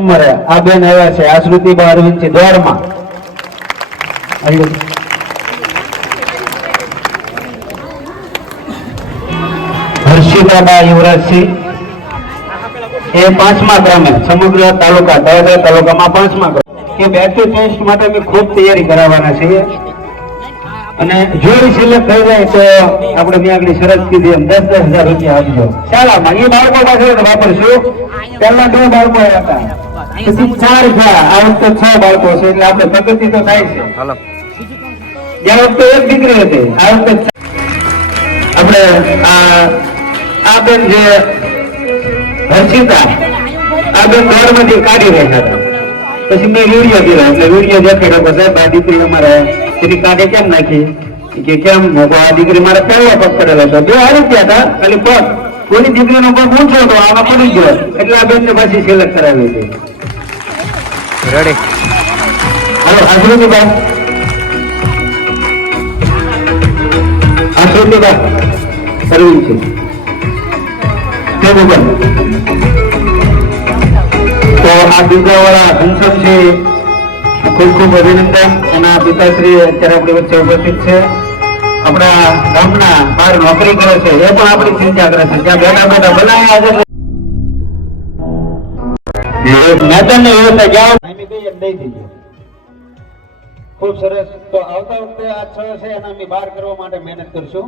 નંબરે આ બેન આવ્યા છે આશ્રુતિબા અરવિંદજી દોડમાં હર્ષિતાબા યુવરાજસિંહ એ પાંચમા ક્રમે, સમગ્ર તાલુકા દયાદરા તાલુકામાં પાંચમા ક્રમે. એ બેથી ટેસ્ટ માટે અમે ખૂબ તૈયારી કરાવવાના છીએ. અને જોઈ સિલેક્ટ થઈ જાય તો આપણે મેં આગળ શરત કીધી એમ દસ દસ હજાર રૂપિયા આપજો. શાળામાં એ બાળકો પાસે વાપરશું. પહેલા બે બાળકો હતા. પછી ચાર થયા આ વખતે છ બાળકો છે એટલે આપણે પ્રગતિ તો થાય છે. ગયા વખતે એક દીકરી હતી. આ વખતે આપણે આ આ બેન જે હર્ષિતા આ બેન દોડમાંથી કાઢી રહ્યા હતા. પછી મેં વીડિયો દીધો એટલે વીડિયો દેખાડ્યો સાહેબ આ દીકરી અમારે એની કાઢે કેમ નાખી? કે કેમ? આ દીકરી મારે પહેલો પગ કરેલો છે. બે હારી ગયા હતા ખાલી પગ? કોની દીકરીનો પગ ઊંચો હતો આમાં પડી ગયો. એટલે આ બેનને પછી સિલેક્ટ કરાવી છે રેડી હાલો આશ્રુતિભાઈ આશ્રુતિભાઈ કરવી છે. તે આ બીજા વાળા ઘનશ્યામ છે ખૂબ ખૂબ અભિનંદન. એના પિતાશ્રી અત્યારે આપણી વચ્ચે ઉપસ્થિત છે. આપણા ગામના બહાર નોકરી કરે છે. એ પણ આપણી ચિંતા કરે છે ત્યાં બેઠા બેઠા બનાવ્યા છે ખૂબ સરસ. તો આવતા વખતે આ છ છે એના અમે બહાર કરવા માટે મહેનત કરશું.